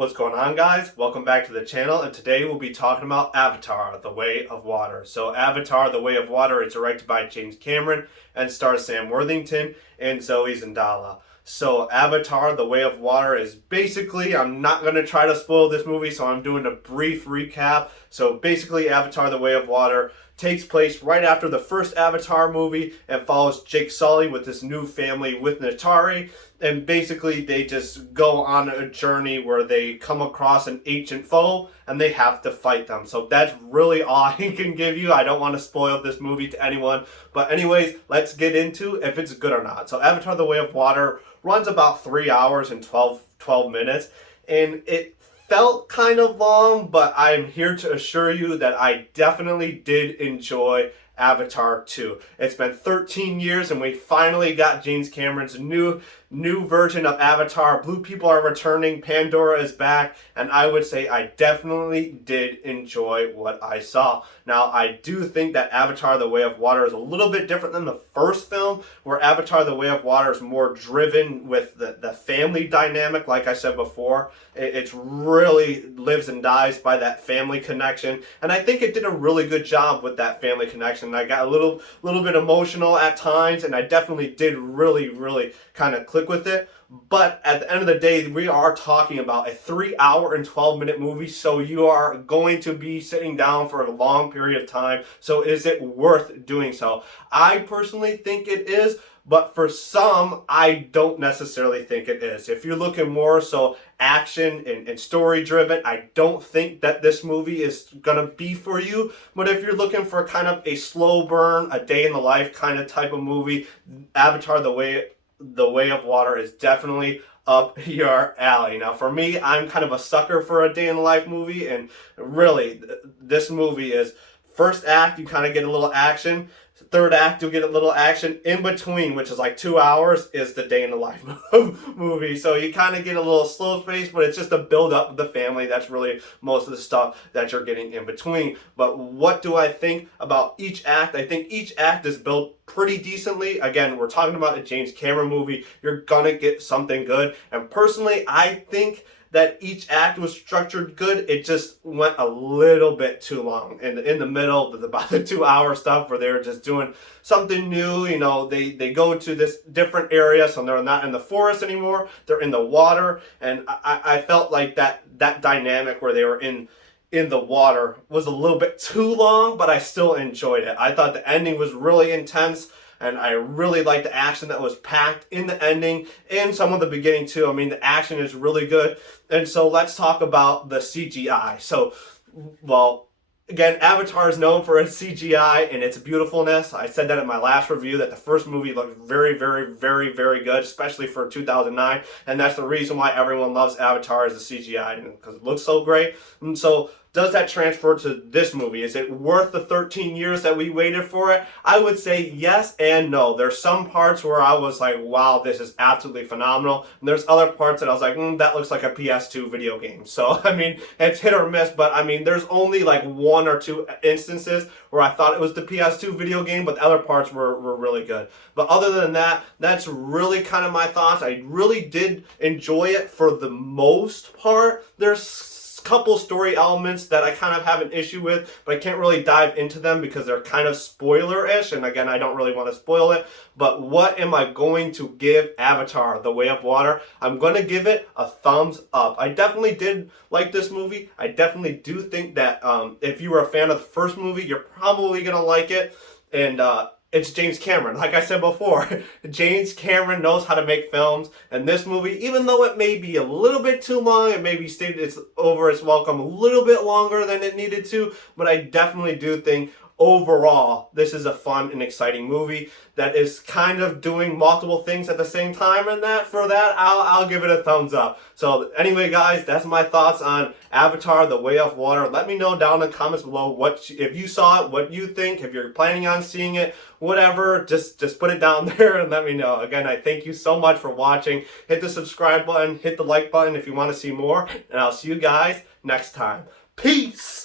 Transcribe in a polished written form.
What's going on, guys? Welcome back to the channel, and today we'll be talking about Avatar: The Way of Water. So Avatar: The Way of Water is directed by James Cameron and stars Sam Worthington and Zoe Zendala. So Avatar: The Way of Water is basically, I'm not going to try to spoil this movie, so I'm doing a brief recap. So basically, Avatar: The Way of Water takes place right after the first Avatar movie and follows Jake Sully with this new family with Natari. And basically, they just go on a journey where they come across an ancient foe and they have to fight them. So that's really all I can give you. I don't want to spoil this movie to anyone. But anyways, let's get into if it's good or not. So Avatar: The Way of Water runs about 3 hours and 12 minutes. And it felt kind of long, but I'm here to assure you that I definitely did enjoy Avatar 2. It's been 13 years and we finally got James Cameron's new version of Avatar. Blue people are returning, Pandora is back, and I would say I definitely did enjoy what I saw. Now, I do think that Avatar: The Way of Water is a little bit different than the first film, where Avatar: The Way of Water is more driven with the family dynamic. Like I said before, it really lives and dies by that family connection, and I think it did a really good job with that family connection. I got a little bit emotional at times, and I definitely did really kind of click with it. But at the end of the day, we are talking about a 3 hour and 12-minute movie, so you are going to be sitting down for a long period of time. So is it worth doing so? I personally think it is, but for some, I don't necessarily think it is. If you're looking more so action and story driven, I don't think that this movie is gonna be for you. But if you're looking for kind of a slow burn, a day in the life kind of type of movie, Avatar: The Way of Water is definitely up your alley. Now, for me, I'm kind of a sucker for a day in the life movie, and really, this movie is first act, you kind of get a little action. Third act, you'll get a little action. In between, which is like 2 hours, is the day in the life movie. So you kind of get a little slow pace, but it's just a build up of the family. That's really most of the stuff that you're getting in between. But what do I think about each act? I think each act is built pretty decently. Again, we're talking about a James Cameron movie. You're gonna get something good. And personally, I think that each act was structured good. It just went a little bit too long. And in the middle, about the 2 hour stuff where they were just doing something new. You know, they go to this different area, so they're not in the forest anymore. They're in the water. And I felt like that dynamic where they were in the water was a little bit too long, but I still enjoyed it. I thought the ending was really intense, and I really liked the action that was packed in the ending and some of the beginning too. I mean, the action is really good. And so let's talk about the CGI. So, well, again, Avatar is known for its CGI and its beautifulness. I said that in my last review, that the first movie looked very good, especially for 2009. And that's the reason why everyone loves Avatar, is the CGI, because it looks so great. And so, does that transfer to this movie? Is it worth the 13 years that we waited for it? I would say yes and no. There's some parts where I was like, wow, this is absolutely phenomenal. And there's other parts that I was like, that looks like a PS2 video game. So, I mean, it's hit or miss, but I mean, there's only like 1 or 2 instances where I thought it was the PS2 video game, but the other parts were really good. But other than that, that's really kind of my thoughts. I really did enjoy it for the most part. There's couple story elements that I kind of have an issue with, but I can't really dive into them because they're kind of spoiler-ish, and again, I don't really want to spoil it. But what am I going to give Avatar: The Way of Water? I'm going to give it a thumbs up. I definitely did like this movie. I definitely do think that if you were a fan of the first movie, you're probably going to like it. And it's James Cameron. Like I said before, James Cameron knows how to make films, and this movie, even though it may be a little bit too long, it maybe stayed over its welcome a little bit longer than it needed to, but I definitely do think overall, this is a fun and exciting movie that is kind of doing multiple things at the same time, and for that, I'll give it a thumbs up. So anyway, guys, that's my thoughts on Avatar: The Way of Water. Let me know down in the comments below if you saw it, what you think, if you're planning on seeing it, whatever. Just put it down there and let me know. Again, I thank you so much for watching. Hit the subscribe button, hit the like button if you want to see more, and I'll see you guys next time. Peace!